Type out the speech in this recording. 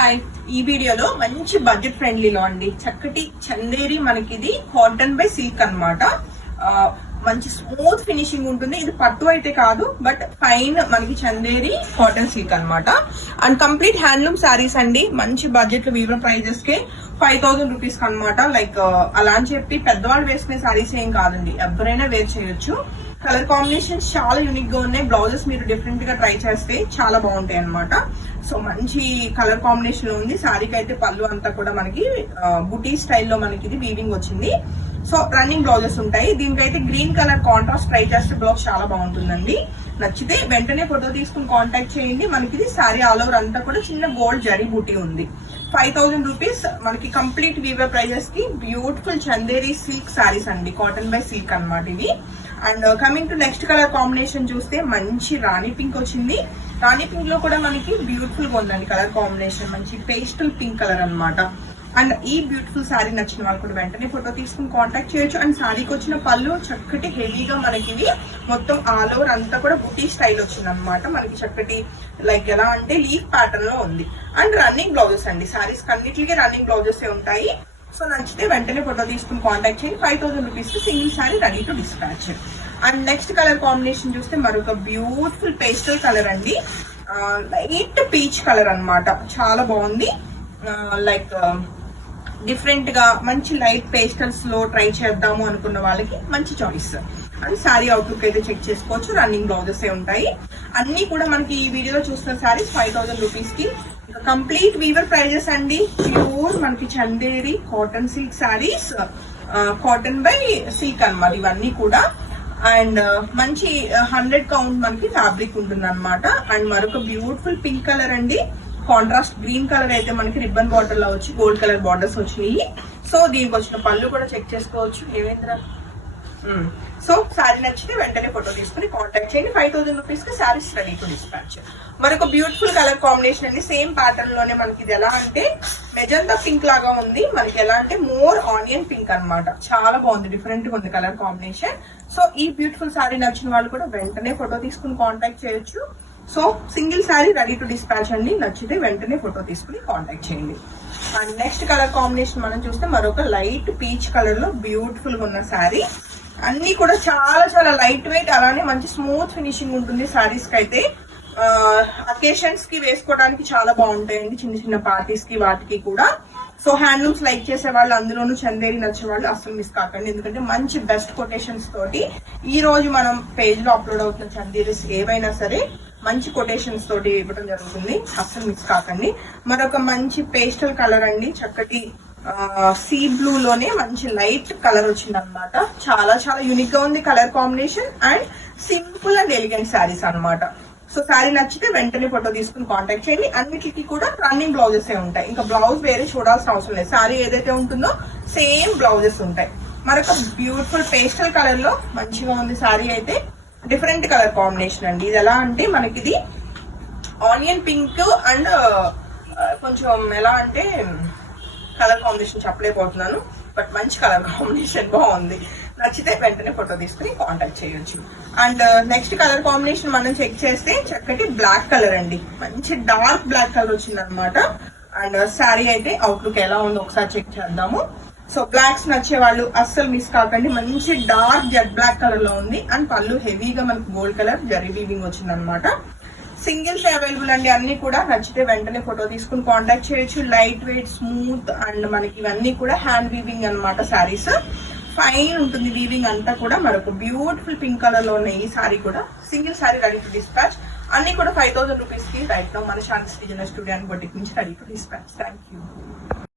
Hi, ఈ వీడియోలో మంచి బడ్జెట్ ఫ్రెండ్లీలో అండి చక్కటి చందేరి మనకి ఇది కాటన్ బై సిల్క్ అన్నమాట. మంచి స్మూత్ ఫినిషింగ్ ఉంటుంది. ఇది పట్టు అయితే కాదు, బట్ ఫైన్ మనకి చందేరి కాటన్ సిల్క్ అన్నమాట. అండ్ కంప్లీట్ హ్యాండ్లూమ్ శారీస్ అండి. మంచి బడ్జెట్ లో వీవర్ ప్రైజెస్ కి 5000 రూపీస్ అనమాట. లైక్ అలా అని చెప్పి పెద్దవాళ్ళు వేసుకునే శారీస్ ఏం కాదండి, ఎవరైనా వేర్ చేయొచ్చు. కలర్ కాంబినేషన్స్ చాలా యూనిక్ గా ఉన్నాయి. బ్లౌజెస్ మీరు డిఫరెంట్ గా ట్రై చేస్తే చాలా బాగుంటాయి అనమాట. సో మంచి కలర్ కాంబినేషన్ లో ఉంది. శారీకి అయితే పళ్ళు అంతా కూడా మనకి బుటీ స్టైల్లో మనకి ఇది వీవింగ్ వచ్చింది. సో రన్నింగ్ బ్లౌజెస్ ఉంటాయి. దీనికైతే గ్రీన్ కలర్ కాంట్రాస్ట్ ట్రై చేస్తే బ్లౌజ్ చాలా బాగుంటుందండి. నచ్చితే వెంటనే ఫోటో తీసుకుని కాంటాక్ట్ చేయండి. మనకి ఇది శారీ ఆల్ ఓవర్ అంతా కూడా చిన్న గోల్డ్ జరీ బూటీ ఉంది. 5000 రూపీస్ మనకి కంప్లీట్ వీవర్ ప్రైజెస్ కి బ్యూటిఫుల్ చందేరి సిల్క్ శారీస్ అండి. కాటన్ బై సిల్క్ అన్నమాట ఇవి. And coming to next colour combination చూస్తే మంచి రాణి పింక్ వచ్చింది. రాణి పింక్ లో కూడా మనకి బ్యూటిఫుల్ గా ఉందండి కలర్ కాంబినేషన్. మంచి పేస్టల్ పింక్ కలర్ అన్నమాట. అండ్ ఈ బ్యూటిఫుల్ శారీ నచ్చిన వాళ్ళు కూడా వెంటనే ఫోటో తీసుకుని కాంటాక్ట్ చేయొచ్చు. అండ్ శారీకి వచ్చిన పళ్ళు చక్కటి హెవీగా మనకి మొత్తం ఆల్ ఓవర్ అంతా కూడా బుటీ స్టైల్ వచ్చింది అనమాట. మనకి చక్కటి లైక్ ఎలా అంటే లీఫ్ ప్యాటర్న్ లో ఉంది. అండ్ రన్నింగ్ బ్లౌజెస్ అండి. శారీస్ అన్నిటికీ రన్నింగ్ బ్లౌజెస్ ఉంటాయి. సో నచ్చితే వెంటనే ఫోటో తీసుకుని కాంటాక్ట్ చేయండి. 5000 రూపీస్ కి single sari ready to dispatch. And next colour combination చూస్తే మరొక బ్యూటిఫుల్ పేస్టల్ కలర్ అండి. లైట్ పీచ్ కలర్ అన్నమాట. చాలా బాగుంది. లైక్ డిఫరెంట్ గా మంచి లైట్ పేస్టల్స్ లో ట్రై చేద్దాము అనుకున్న వాళ్ళకి మంచి చాయిస్. అండ్ శారీ అవుట్లుక్ అయితే చెక్ చేసుకోవచ్చు. రన్నింగ్ బ్లౌజెస్ ఉంటాయి. అన్ని కూడా మనకి ఈ వీడియోలో చూస్తున్న శారీస్ 5000 రూపీస్ కి కంప్లీట్ వీవర్ ప్రైజెస్ అండి. ప్యూర్ మనకి Chanderi cotton silk saris, cotton by silk అన్నమాట ఇవన్నీ కూడా. అండ్ మంచి 100 కౌంట్ మనకి ఫ్యాబ్రిక్ ఉంటుంది అనమాట. అండ్ మరొక బ్యూటిఫుల్ పింక్ కలర్ అండి. కాంట్రాస్ట్ గ్రీన్ కలర్ అయితే మనకి రిబ్బన్ బార్డర్ లో వచ్చి గోల్డ్ కలర్ బార్డర్స్ వచ్చినాయి. సో దీనికి వచ్చిన పళ్ళు కూడా చెక్ చేసుకోవచ్చు. ఏమేంద్ర సో శారీ నచ్చితే వెంటనే ఫోటో తీసుకుని కాంటాక్ట్ చేయండి. 5000 రూపీస్ కి శారీస్ రెడీ టు డిస్పాచ్. మరొక బ్యూటిఫుల్ కలర్ కాంబినేషన్ అండి. సేమ్ ప్యాటర్న్ లోనే మనకి ఇది ఎలా అంటే మెజంతా పింక్ లాగా ఉంది. మనకి ఎలా అంటే మోర్ ఆనియన్ పింక్ అన్నమాట. చాలా బాగుంది, డిఫరెంట్ గా ఉంది కలర్ కాంబినేషన్. సో ఈ బ్యూటిఫుల్ శారీ నచ్చిన వాళ్ళు కూడా వెంటనే ఫోటో తీసుకుని కాంటాక్ట్ చేయొచ్చు. So single sari ready to dispatch అండి. నచ్చితే వెంటనే ఫోటో తీసుకుని కాంటాక్ట్ చేయండి. అండ్ నెక్స్ట్ కలర్ కాంబినేషన్ మనం చూస్తే మరొక లైట్ పీచ్ కలర్ లో బ్యూటిఫుల్ గా ఉన్న శారీ. అన్ని కూడా చాలా చాలా లైట్ వెయిట్, అలానే మంచి స్మూత్ ఫినిషింగ్ ఉంటుంది శారీస్ కి అయితే. అకేషన్స్ కి వేసుకోవడానికి చాలా బాగుంటాయండి, చిన్న చిన్న పార్టీస్ కి వాటికి కూడా. సో హ్యాండ్లూమ్స్ లైక్ చేసే వాళ్ళు, అందులోనూ చందేరి నచ్చే వాళ్ళు అసలు మిస్ కాకండి. ఎందుకంటే మంచి బెస్ట్ కొటేషన్స్ తోటి ఈ రోజు మనం పేజ్ లో అప్లోడ్ అవుతున్న చందేరీస్ ఏవైనా సరే మంచి కొటేషన్స్ తోటి ఇవ్వడం జరుగుతుంది. అస్సలు మిస్ కాకండి. మరొక మంచి పేస్టల్ కలర్ అండి. చక్కటి సీ బ్లూ లోనే మంచి లైట్ కలర్ వచ్చింది అనమాట. చాలా చాలా యూనిక్ గా ఉంది colour combination. And simple and elegant saris అనమాట. సో శారీ నచ్చితే వెంటనే ఫోటో తీసుకుని కాంటాక్ట్ చేయండి. అన్నిటికీ కూడా రన్నింగ్ బ్లౌజెస్ ఉంటాయి. ఇంకా బ్లౌజ్ వేరే చూడాల్సిన అవసరం లేదు. శారీ ఏదైతే ఉంటుందో సేమ్ బ్లౌజెస్ ఉంటాయి. మరొక బ్యూటిఫుల్ పేస్టల్ కలర్ లో మంచిగా ఉంది శారీ అయితే. డిఫరెంట్ కలర్ కాంబినేషన్ అండి. ఇది ఎలా అంటే మనకి ఇది ఆనియన్ పింక్ అండ్ కొంచెం ఎలా అంటే కలర్ కాంబినేషన్ చెప్పలేకపోతున్నాను, బట్ మంచి కలర్ కాంబినేషన్ బాగుంది. నచ్చితే వెంటనే ఫోటో తీసుకుని కాంటాక్ట్ చేయొచ్చు. అండ్ నెక్స్ట్ కలర్ కాంబినేషన్ మనం చెక్ చేస్తే చక్కటి బ్లాక్ కలర్ అండి. మంచి డార్క్ బ్లాక్ కలర్ వచ్చింది అనమాట. అండ్ శారీ అయితే అవుట్లుక్ ఎలా ఉందో ఒకసారి చెక్ చేద్దాము. సో బ్లాక్స్ నచ్చే వాళ్ళు అస్సలు మిస్ కాకండి. మంచి డార్క్ జెడ్ బ్లాక్ కలర్ లో ఉంది. అండ్ పళ్ళు హెవీగా మనకి గోల్డ్ కలర్ జరీ వీవింగ్ వచ్చింది అనమాట. సింగిల్స్ అవైలబుల్ అండి. అన్ని కూడా నచ్చితే వెంటనే ఫోటో తీసుకుని కాంటాక్ట్ చేయొచ్చు. లైట్ వెయిట్, స్మూత్ అండ్ మనకి ఇవన్నీ కూడా హ్యాండ్ వీవింగ్ అనమాట. శారీస్ ఫైన్ ఉంటుంది వీవింగ్ అంతా కూడా. మరొక బ్యూటిఫుల్ పింక్ కలర్ లో ఉన్న ఈ శారీ కూడా single sari ready to dispatch. అన్ని కూడా 5000 రూపీస్ కి రైట్ నౌ మన శాంతి డిజైనర్ స్టూడియో అండ్ బొటిక్ నుంచి ready to dispatch. Thank you.